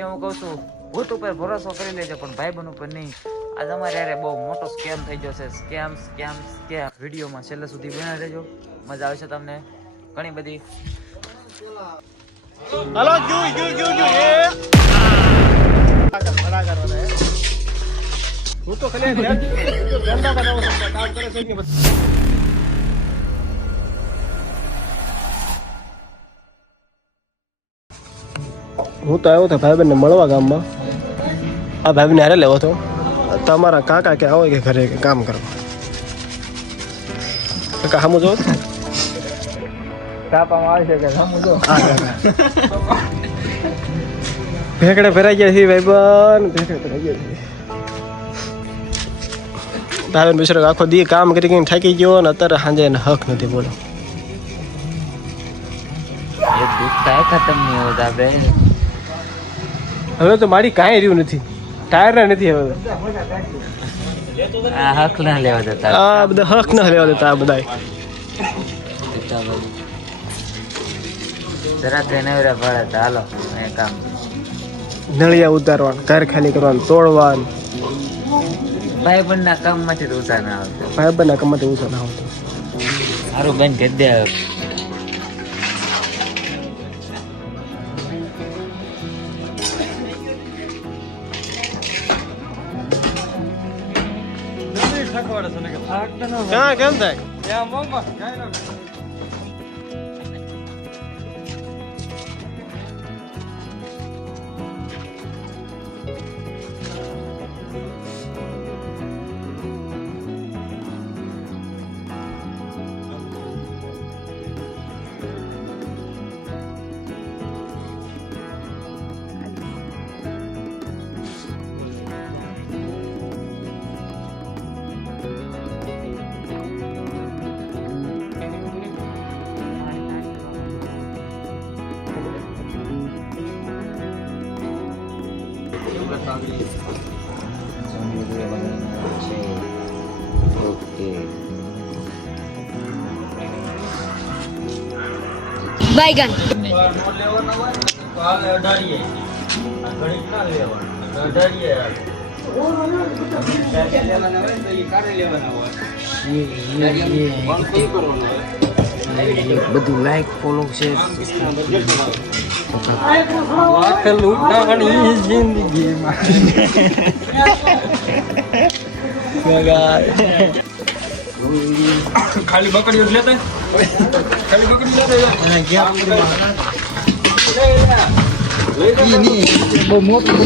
જે હું કહું છું ભૂત ઉપર ભરોસો કરી લેજો પણ ભાઈબંધ ઉપર નહીં. આજ અમારે યારે બહુ મોટો સ્કેમ થઈ ગયો છે. સ્કેમ વિડીયોમાં છેલ્લે સુધી બના રહેજો, મજા આવશે તમને ઘણી બધી. हेलो क्यों ये હું તો ખાલી ધંધા બનાવો કામ કરે છે કે હું તો આવ્યો હતો ભાઈબંધને મળવા ગામમાં. આ ભાઈબંધને હારે લેવો હતો. તમારા કાકા કે આવો કે ઘરે કામ કરવા. કાકા સામું જો તાપામાં આવી શકે સામું જો. ભેગડે ભરાઈ ગયા છે ભાઈબંધ, ભેગડે ભરાઈ ગયા છે. ભાઈબંધ બિચારો આખો દી કામ કરી કરીને થાકી ગયો ને અત્યારે સાંજે એને હક નથી. બોલો એ દુઃખ કાંઈ ખતમ નહીં હોતા બે. હવે તો મારી કાંઈ રહ્યું નથી, ટાયર નથી હવે. આ હક ના લેવા દેતા, આ બધા હક ના લેવા દેતા. આ બધા જરા તેને ભાડે હતા. હાલો એ કામ નળિયા ઉતારવાનું, ઘર ખાલી કરવાનું, તોડવાનું. ભાઈબંધ ના કામ માંથી ઉષા ના આવતો. ભાઈબંધ ના કમાતે ઉછા ના આવતો. સારું બેન કહી દે. ક્યાં કેમ થાય? बैगन બધું લાઈક ફોલો છે. ખાલી બકડીઓ જ લેતા, ખાલી બકડી બહુ મોટું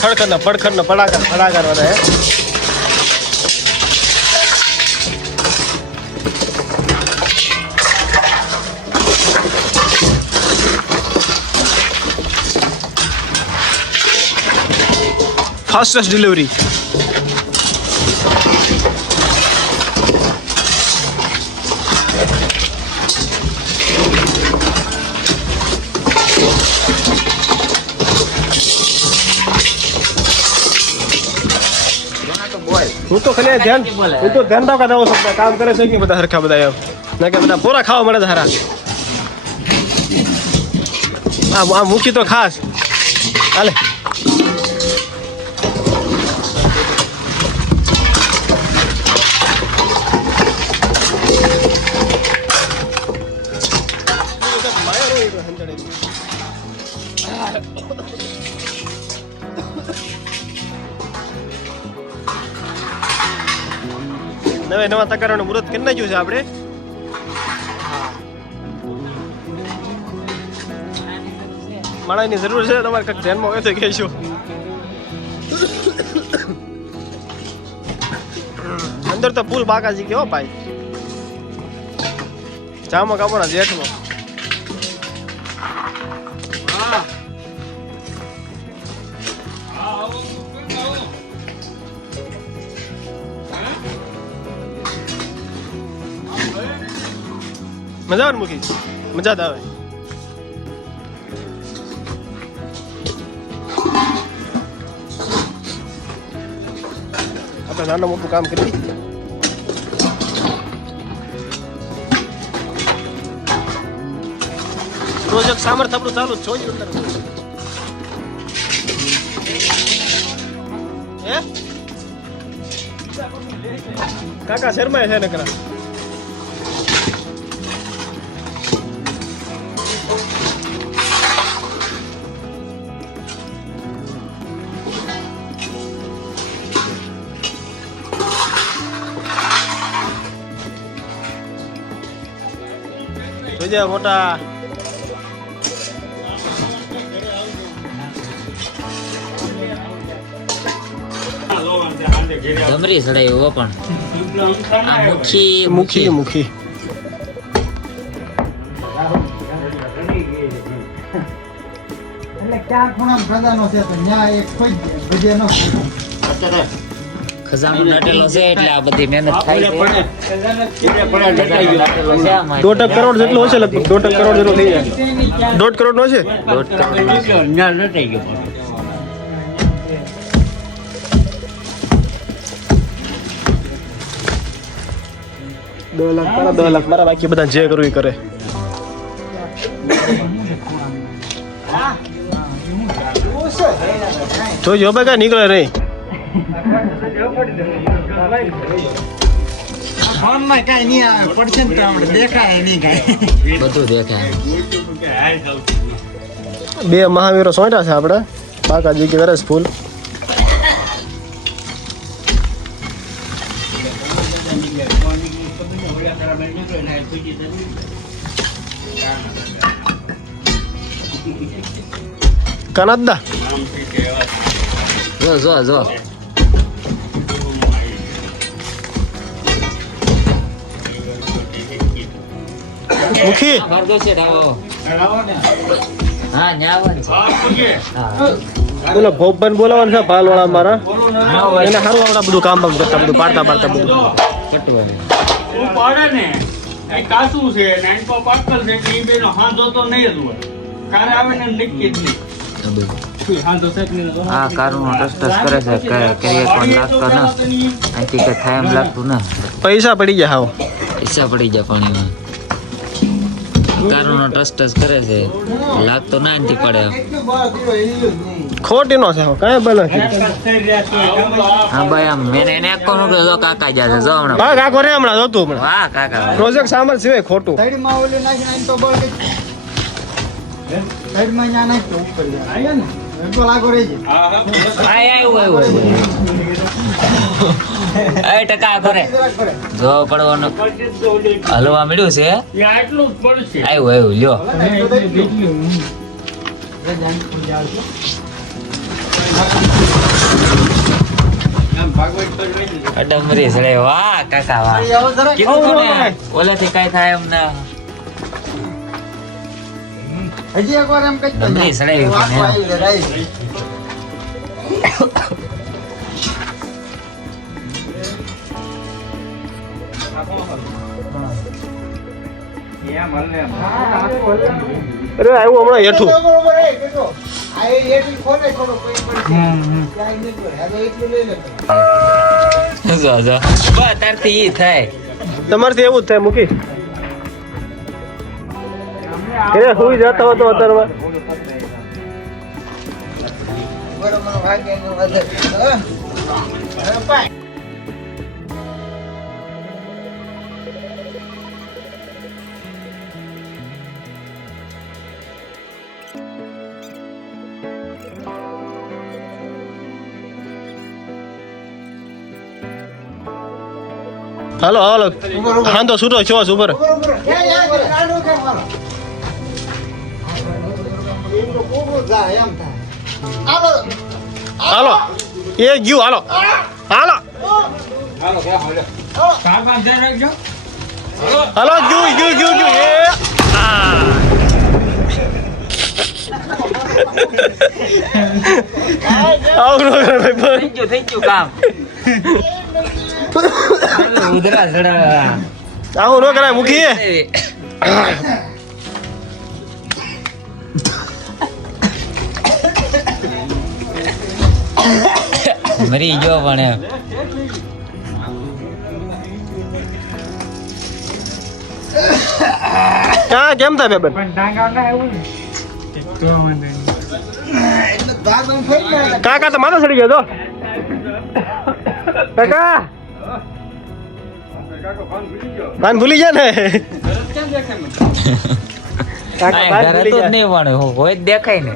ખડખડ પડાકા વાળા હે. Fastest delivery. હું તો ખાલી ધ્યાન રાખવા જાઉં છું. કામ કરે છે કે બધા હરખા બધા એમ ના કે બધા પોરા ખાવા મળે છે હારા. આ મૂકી તો ખાસ હાલે. નવા તકારાનું મુહૂર્ત કરી નાખ્યું છે આપણે. માણસની જરૂર છે, તમારે કંઈક ધ્યાનમાં હોય તો કહેજો. અંદર તો ફૂલ બાકાજી કેવો ભાઈ. જામો કાપોના જેઠમાં મજા આવે મૂકી, મજા જ આવે. આપણે નાનું મોટું કામ કરી. પ્રોજેક્ટ સામર્થ્ય આપણું ચાલુ જ જોઈએ હે કાકા શર્મા છે નકરા જોજે મોટા જમરી સડાઈ હો પણ આ મુખી મુખી ખજાનો નાટેલો છે એટલે આ બધી મહેનત થાય છે 2 કરોડ જેટલો હશે લગભગ 2 કરોડ જેટલો થઈ જાય 1.5 કરોડ નો છે 2 લાખ મારા બાકી બધા જે કરવું એ કરે જોજો હવે કઈ નીકળે નહીં ફોનમાં કઈ નહીં આવે પડશે ને તો આપણે દેખાય નહીં કઈ બધું દેખાય 2 મહાવીરો સોંટ્યા છે આપણે બાકાજી કે વરસ ફૂલ કનદા જો મુખી ભાર્ગવ છે ડાવો હા ન્યાવન છે બોલો ભોપન બોલાવવાનું છે ભાલવાળા મારા એને સારું આવડા બધું કામ બામ કરતા બધું પાડતા બધું પાડે ને એ કાસું છે નાનકો પાકલ છે કે એ બેનો હાંધો તો નહીં જ હોય કારે આવે ને નક્કી જ નહીં આ કારનો ટસ કરે છે કરીએ પણ લાગતો ન અહીંથી કે થાય એમ લાગતું ન પૈસા પડી જાય હાવ ઈચ્છા પડી જાય પાણીમાં કારનો ટસ કરે છે લાગતો ના અહીંથી પડે ખોટી નો છે કાંઈ બને હા ભાઈ આમ મેં એને એક કોનું તો કાકા જાય છે જો હમણાં હા કાકો રે હમણાં જોતું હમણાં વાહ કાકા પ્રોજેક્ટ સામર સિવાય ખોટું સાઈડમાં ઓલી નાખીને આમ તો બળ કે સાઈડમાં ન્યા નાખતો ઉપર આયા ને એકો લાગો રહી જાય આવ્યું એ ટકા કરે જો પડવાનું હલવા મળ્યું છે એ આટલું જ પડશે આવ્યું લ્યો ડમરી સડે વાહ કાકા વાહ કીધું તું ને ઓલાથી કઈ થાય એમ ના હજી એકવાર એમ કઈ ડમરી સડાવી પણ અરે આવ્યું હમણાં હેઠું જો તારથી ઈ થાય તમારથી એવું જ થાય મૂકી એને સુઈ જતા હો તો અત્યારમાં હાલો હાલો હા તો છૂટો છો ઉપર હાલો એ ગયું હાલો હાલો હાલો ગયું એ થઈ ગયું કામ ઉધરા સડા આવું ન કરાય મૂકીએ મરી ગયો પણ એમ ક્યાં કેમ થાય બેબન પણ ડાંગા ના એવું ને તો મને એટલે દાદો ફેર ને કાકા તો માથે ચડી ગયો તો કાકા ભાન ભૂલી ગયા ને કાકા ભાન ઘરે ભૂલી તો જ ગયા નહીં પણ હોય જ દેખાય ને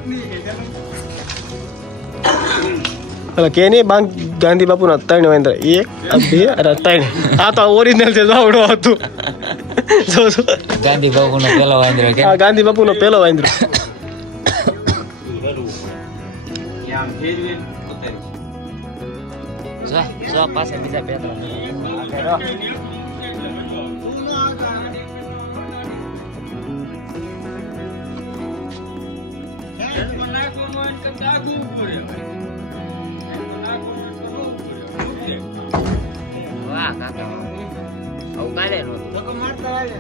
એટલે કે નહીં બાંગ ગાંધી બાપુના 3 વાંદરા 1 2 અને 3 આ તો ઓરિજિનલ છે જોડો હતું જો ગાંધી બાપુ નો પેલો વાંદરો કે આ ગાંધી બાપુનો પહેલો વાંદરો જો પાસે બીજા પેલા વાહ કાકા આવું કાલે નો તો મારતા આવે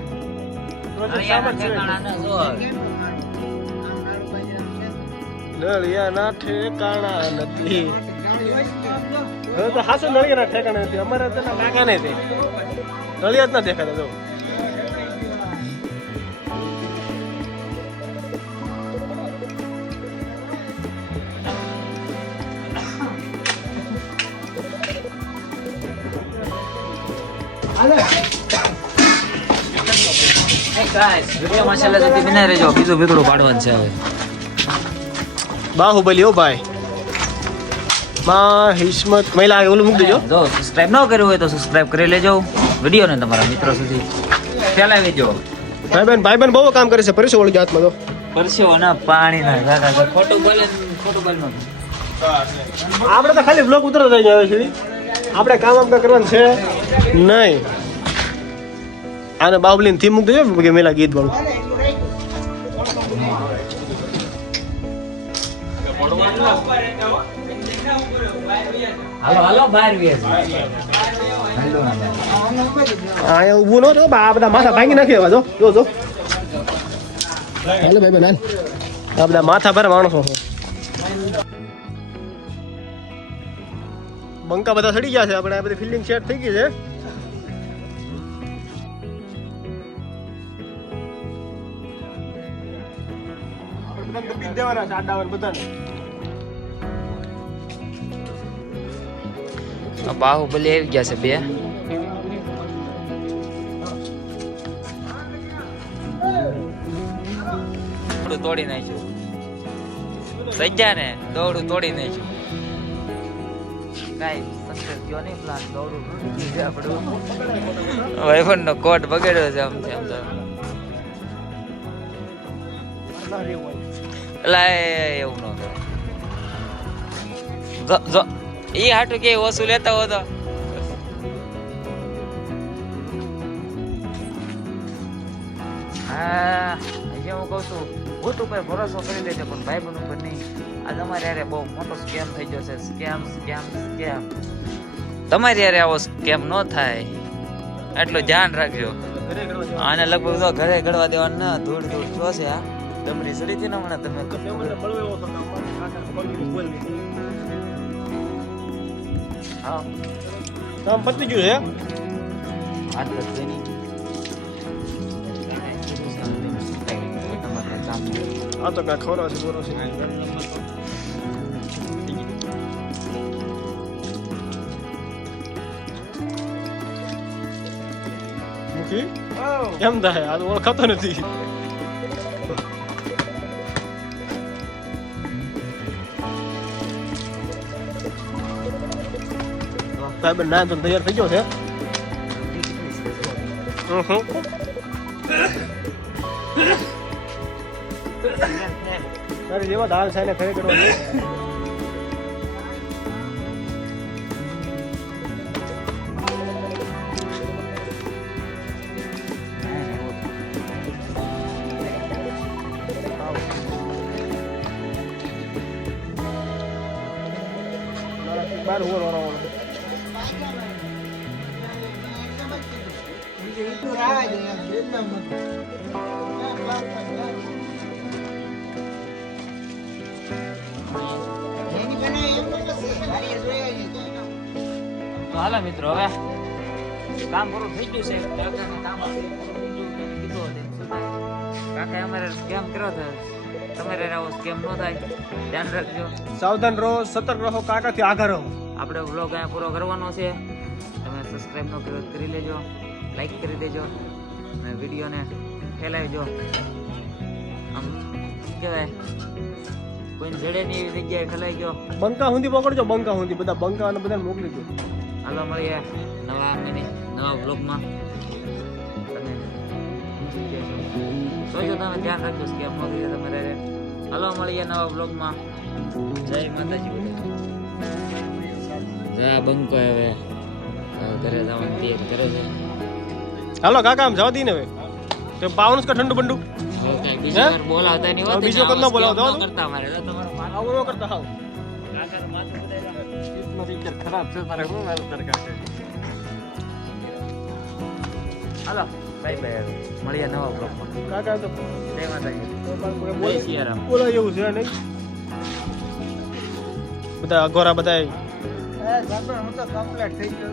નળિયા ના ઠેકાણા નથી હવે તો હાસુ નળિયા ના ઠેકાણા નથી અમારે તો કાકા ને તે નળિયા જ ના દેખાતા જો વિડીયોમાં છેલ્લે સુધી બિના રહેજો બીજું ભીકડું પાડવાનું છે હવે બાહુબલી ઓ ભાઈ માં હિસ્મત મહિલા ઓલું મૂકી દેજો જો સબસ્ક્રાઇબ ન કર્યું હોય તો સબસ્ક્રાઇબ કરી લેજો વિડીયોને તમારા મિત્રો સુધી ફેલાવી દેજો ભાઈ બહુ કામ કરે છે પરિસો ઓળી જાતમાં તો પરસ્યો ના પાણી ના કાકા ખોટું બોલે આપણે તો ખાલી બ્લોગ ઉતરતા જ આવે છે આપણે કામ કરવાનું છે નહીં આને બાહુબલીની થીમ મૂકી દેજો કે મેલા ગીત વાળું હાલો બહાર વેચ અહીંયા ઊભું ન રહો આ બધા માથા ભાંગી નાખી દેવા જો જો હાલો ભાઈ બહેન આ બધા માથા પર માણસો બંકા બધા સડી ગયા છે આપણે આ બધી ફિલ્ડિંગ સેટ થઈ ગઈ છે દેવાના છે આડાવર બધાને બાહુબલી આવી ગયા છે બે તોડી નાખ્યું સજ્જા ને દોડું તોડી નાખ્યું કાઈ સક્સેસ ગયો નહીં પ્લાન દોડું તૂટી ગયું આપણું વાઈફોન નો કોટ બગડ્યો છે આમ તેમ તો એલા એવું ન કરે જો ઈ હાટું કે ઓછું લેતા હો તો હા જે હું કહું છું ભૂત ઉપર ભરોસો કરી લેજો પણ ભાઈ બહેન ઉપર નહીં આજ અમારે યારે બહુ મોટો સ્કેમ થઈ ગયો છે સ્કેમ તમારી યારે આવો સ્કેમ ન થાય એટલું ધ્યાન રાખજો આને લગભગ તો ઘરે ગળવા દેવાનું ના ધૂળ જોશે આ ડમરી સડી હતી ને હમણાં તમે હા કામ પતી ગયું છે હાથ નથી નહીં આ તો કાંઈ ખવડાવ છે બોરો છે મૂકી કેમ થાય આ તો ઓળખાતો નથી સાહેબ ના તો તૈયાર થઈ ગયો છે તારી જેવા દાલ સાઈને ખરે કરવા દે બાર હોર વાળો તો હાલો મિત્રો હવે કામ પૂરું થઈ ગયું છે કામ પૂરું થઈ ગયું કીધું કાકાએ અમારે સ્કેમ કર્યો છે, તમારે આવો સ્કેમ ન થાય, ધ્યાન રાખજો. સાવધાન રહો, સતર્ક રહો, કાકાથી આગળ રહો. આપણે વ્લોગ અહીંયા પૂરો કરવાનો છે. તમે સબસ્ક્રાઈબ ન કર્યો તો કરી લેજો, લાઈક કરી દેજો અને વિડીયોને ફેલાવજો. આમ શું કહેવાય, કોઈને જડે નહીં એવી જગ્યાએ ફેલાઈ ગયો. બંકા સુધી પકડજો, બંકા સુધી બધા બંકા અને બધાને મોકલી દો. હાલો મળીએ નવા વ્લોગમાં. તમે જોજો, તમે ધ્યાન રાખજો સ્કેમ ન થઈ જાય તમારે. હાલો મળીએ નવા વ્લોગમાં. જય માતાજી. જય બંકો હવે ઘરે જવાની તૈયારી કરે છે. હાલો કાકા આમ જવા દઈને હવે. તો પાવાનું કે ઠંડુ બંડુ હવે કાંઈ બીજી વાર બોલાવતા નહીં હોત. બીજો કદ ન બોલાવતા ન કરતા અમારે તો તમારો માથું આવું ન કરતા હાવ. કાકાનું માથું બધાય મારી ઈચ્છા ખરાબ છે તારે શું વાત કરે કાકા. હાલો બાય બાય. મળીએ નવા બ્લોગમાં. કાકા તો જય માતાજી. જય બોલે સિયારામ. બોલા એવું છે નહીં. બધા અઘોરા બધા હું તો કમ્પ્લીટ થઈ ગયો.